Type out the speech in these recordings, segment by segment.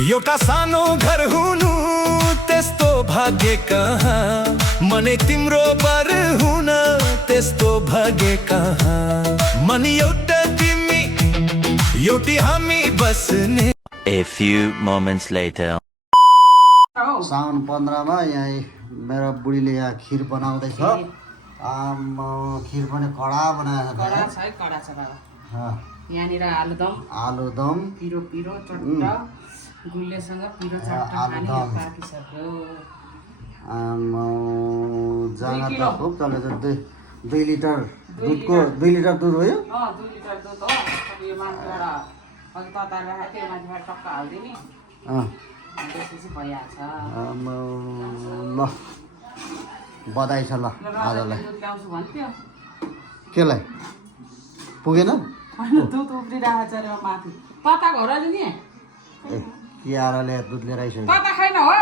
एउटा सानो घर हुनु त्यस्तो भाग्य कहाँ मनै तिम्रो बर हुन त्यस्तो भाग्य कहाँ मन एउटा तिमी एउटी हामी बस्ने। A few moments later. साउन 15 मा यहाँ मेरो बुढीले यहाँ खिर बनाउँदैछ। खिर पनि कडा बनाएको छ। कडा छ है, कडा छ बाबा। यहाँनिर आलुदम पिरो पिरो चट्ट गुलियोसँग पिरो चट्ट खाने पाकिसक्यो। जाँगा त खुब चलेछ। 2 लिटर दुधको 2 लिटर दुध हो यो? 2 लिटर दुध हो। यो माथिबाट अघि तताएर राखेको थियो, माथिबाट टक्क हालिदिने। त्यसपछि भइहाल्छ। ल बधाई छ ल आजलाई। दुध ल्याउँछु भन्थ्यो। केलाई पुगेन? दुध उब्रिरहेको छ रे माथि। तता घर नि ए कियाराले दुध लिएर आइसक्यो। तता खाइन हो।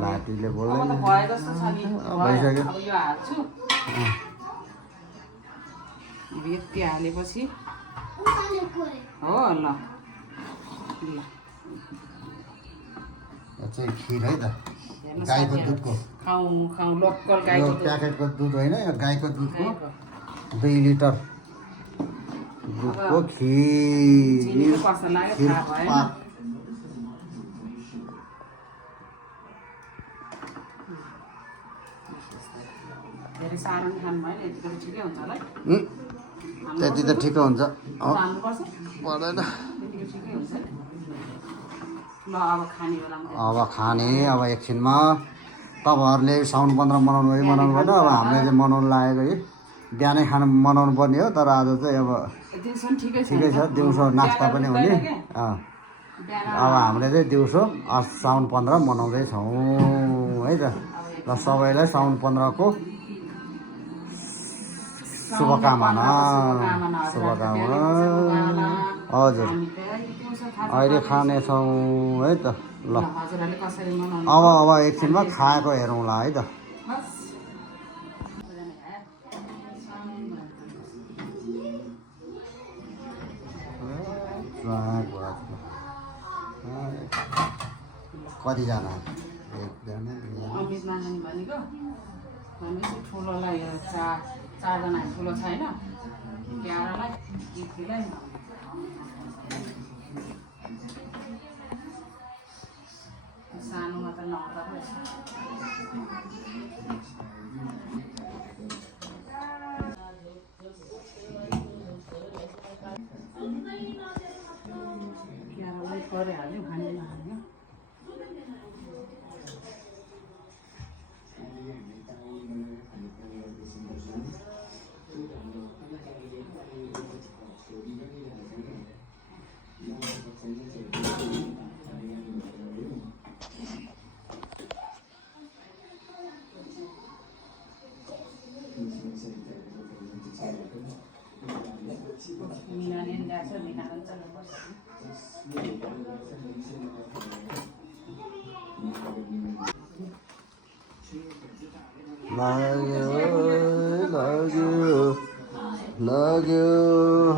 लाटीले अब बोल्दैन। त भए जस्तो छ नि। भइसक्यो। अब यो हाल्छु। यति हालेपछि हो ल ल चाहिँ खिर है त गाईको दुधको। खाउँ लोकल यो गाईको दुध। प्याकेटको दुध होइन, यो गाईको दुधको 2 लिटर दुधको खिर। चिनीको कस्तो लाग्यो थाहा भएन। धेरै साह्रो नि खानु भएन, यतिको त ठिकै हुन्छ होला है। त्यति त ठिकै हुन्छ। हाल्नुपर्छ, पर्दैन। यतिको ठिकै हुन्छ। ल अब खाने बेलामा अब खाने अब एकछिनमा। तपाईँहरूले साउन 15 मनाउनु भयो मनाउनु भएन। अब हामीले चाहिँ मनाउनु लागेको है। बिहानै खानु मनाउनु पर्ने हो, तर आज चाहिँ अब दिउँसो ठिकै छ। ठिकै छ। दिउँसो नास्ता पनि हुने। अब हामीले चाहिँ दिउँसो साउन 15 मनाउँदैछौँ है त। ल सबैलाई साउन 15 को शुभकामना। हजुर अहिले खानेछौँ है त। ल हजुरहरूले कसरी मनाउनु? अब एकछिनमा खाएको हेरौँला है त। कतिजना? एकजना अमृत नखाने भनेको हामी चाहिँ ठुलोलाई चारजना ठुलो छ होइन, 11लाई दिदीलाई सानोमा त नहुँदा पो रहेछ। गरिहाल्यो खाने नहाल्यो। मिलाने जान्छ मिलाउनु चल्नुपर्छ। लाग्यो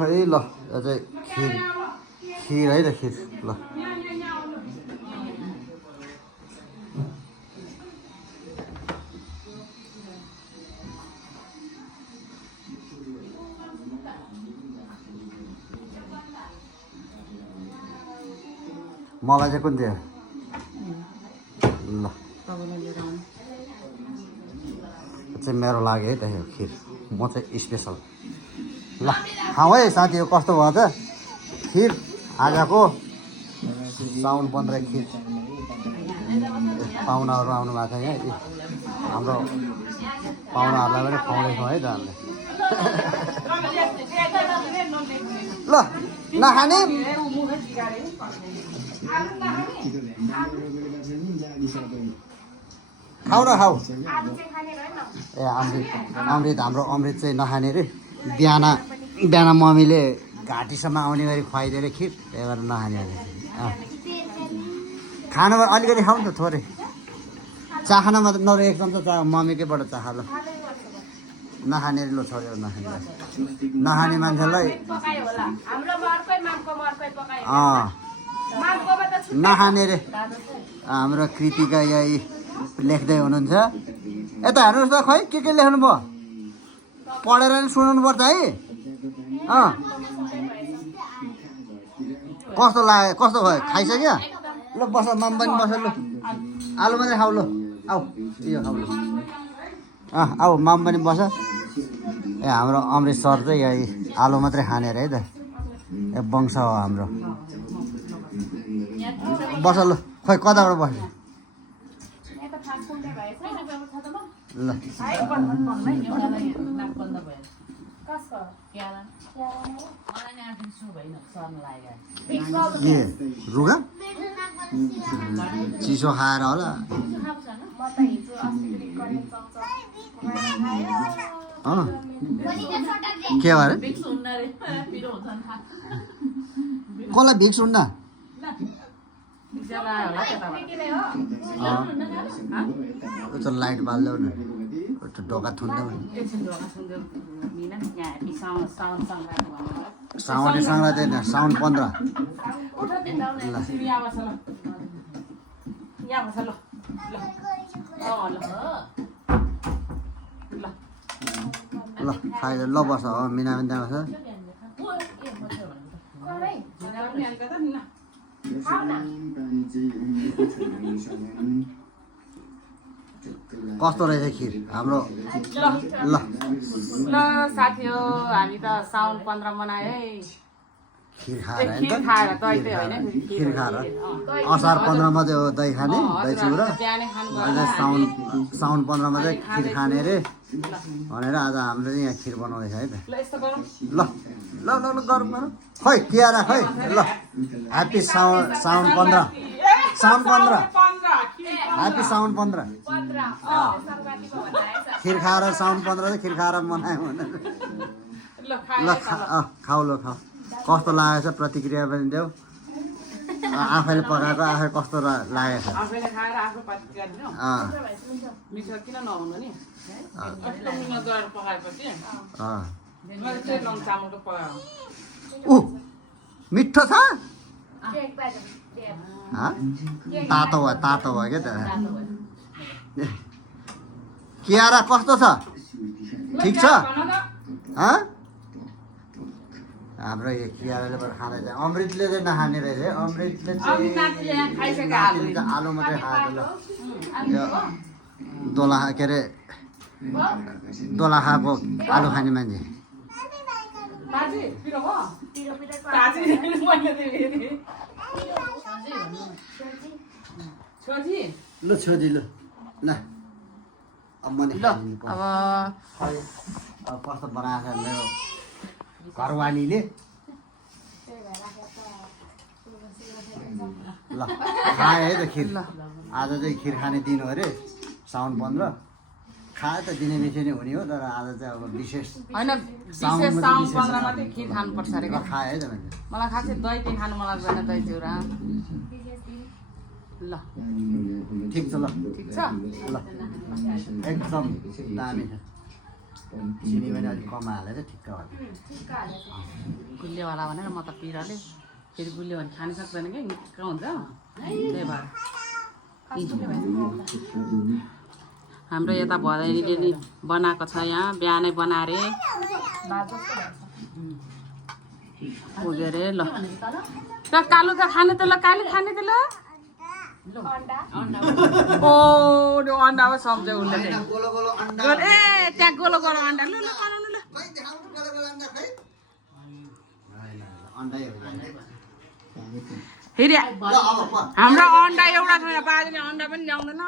है। ल यो चाहिँ खिर है त। खिर ल मलाई चाहिँ कुन थियो? ल चाहिँ मेरो लागि है त यो खिर। म चाहिँ स्पेसल। ल खाऊ है साथी। यो कस्तो भयो त खिर आजको साउन 15 खिर। पाहुनाहरू आउनु भएको छ यहाँ। हाम्रो पाहुनाहरूलाई पनि खुवाउँदैछौँ है त हामीले। ल नखाने खाऊ न खाऊ। ए अमृत हाम्रो अमृत चाहिँ नखाने रे। बिहान मम्मीले घाँटीसम्म आउने गरी खुवाइदियो अरे खिर, त्यही भएर नखाने अरे। खानु अलिकति खाऊ नि त थोरै। चाखानामा त नभए 1 चम्चा मम्मीकैबाट चाखा ल। नखाने लो छोड्यो नखाने मान्छेलाई नखाने रे हाम्रो कृतिका यही लेख्दै हुनुहुन्छ यता हेर्नुहोस् त खै के लेख्नु भयो पढेर नि सुनाउनु पर्छ है कस्तो लाग्यो कस्तो भयो खाइसक्यो ल बस मम पनि बस लु आलु मात्रै खाऊ ल आऊ यो खाऊ ल आऊ मम पनि बस ए हाम्रो अमृत सर चाहिँ यही आलु मात्रै खाने अरे है त ए वंश हो हाम्रो बस ल खोइ कताबाट बस्ने ल के रुगा चिसो खाएर होला के भएर कसलाई भिक्स हुन्न लाइट बाल्दैउ न ढोका थुन्दैउ साउन सङ्क्रान्ति साउन 15 ल खाइ ल बस मिना पनि त्यहाँ बस कस्तो रहेछ खिर हाम्रो ल साथी हो हामी त साउन 15 मनायो है खिर खाएर खिर खाएर असार 15 मा चाहिँ हो दही खाने दही चिउरा साउन 15 मा चाहिँ खिर खाने रे भनेर आज हामीले चाहिँ यहाँ खिर बनाउँदैछ है त ल ल ल ल गरौँ गरौँ खै कियारा खै ल ह्याप्पी साउन 15 ह्याप्पी साउन 15 खिर खाएर साउन 15 चाहिँ खिर खाएर मनायो भने ल खाऊ ल खाऊ कस्तो लागेको छ प्रतिक्रिया पनि देऊ आफैले पकाएको आफै कस्तो लागेको छ आफैले खाएर आफै प्रतिक्रिया दिनु मिठो किन नहुनु नि कस्तो मिठो गरेर पकाएपछि मैले चाहिँ लङ चामलको पकाएको मिठो छ तातो भयो क्या त कियारा कस्तो छ ठिक छ हाम्रो यो कियाराले पनि खाँदैछ अमृतले चाहिँ नखाने रहेछ है अमृतले चाहिँ आलु मात्रै खाएको ल यो दोलाखा के अरे दोलाखाको आलु खाने मान्छे ल छोजी ल ल अब कस्तो बनाएको छ मेरो घरवालीले ल खाएँ है त खिर आज चाहिँ खिर खाने दिन हो अरे साउन 15 खाए त दिने मिठो नै हुने हो तर आज चाहिँ अब विशेष होइन विशेष साउन 15 मा चाहिँ खिर खानुपर्छ अरे खाएँ है त मैले मलाई खास दही चाहिँ खानु मन लाग्दैन दही चिउरा ल ठिक छ ल ठिक छ ल एकदम दामी छ चिनी पनि अलिक कम हालेर ठिक्क होला गुलियोवाला भनेर म त पिराले फेरि गुलियो भने खानु सक्दैन कि निक्क हुन्छ त्यही भएर हाम्रो यता भदैनीले नि बनाएको छ यहाँ बिहानै बनाएर पुग्यो अरे ल कालु त खाने त ल काली खाने त ल ओ त्यो अन्डा पो सम्झ्यो उसले ए त्यहाँ गोलो गोलो अन्डा लु ल बनाउनु ल फेरि हाम्रो अन्डा एउटा छैन बाजेले अन्डा पनि ल्याउँदैन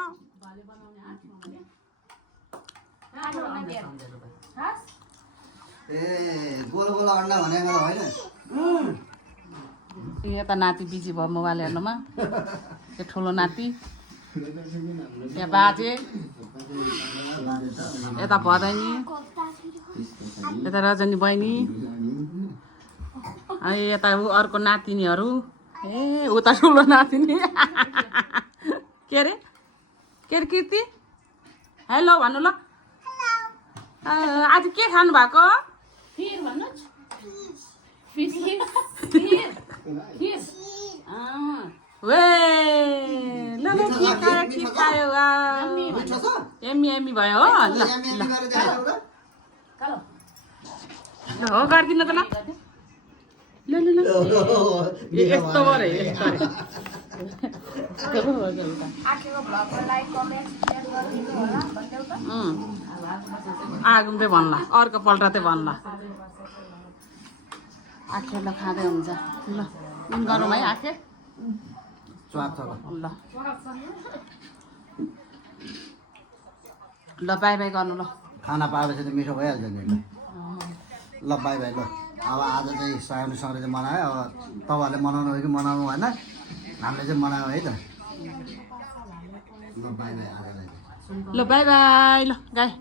यता नाति बिजी भयो मोबाइल हेर्नुमा त्यो ठुलो नाति यहाँ बाजे यता भदैनी यता रजनी बहिनी अनि यता अर्को नातिनीहरू ए उता ठुलो नातिनी के अरे कृति हेलो भन्नु ल आज के खानु भएको खिर भन्नुहोस् खिर खिर खिर वे ल ल खिर खायो मिठो छ एमी एमी भयो हो ल यामी यामी गरेर देखाऊ त कालो ल हो गरिदिनु त ल ल ल ल यस्तो गरे आखेको भ्लगको लाइक कमेन्ट सेयर गरिदिनु होला भन्देऊ त आगुम चाहिँ भन्ला अर्को पल्ट चाहिँ भन्ला आखे ल खाँदै हुन्छ ल इन गरौँ है आखे स्वाद छ ल ल बाई बाई गर्नु ल खाना पाएपछि त मिठो भइहाल्छ नि ल बाई बाई ल अब आज चाहिँ सानो सङ्क्रान्ति मनायो अब तपाईँहरूले मनाउनु हो कि मनाउनु भएन हामीले चाहिँ मनायो है त ल बाई बाई आजलाई ल बाई बाई ल गाई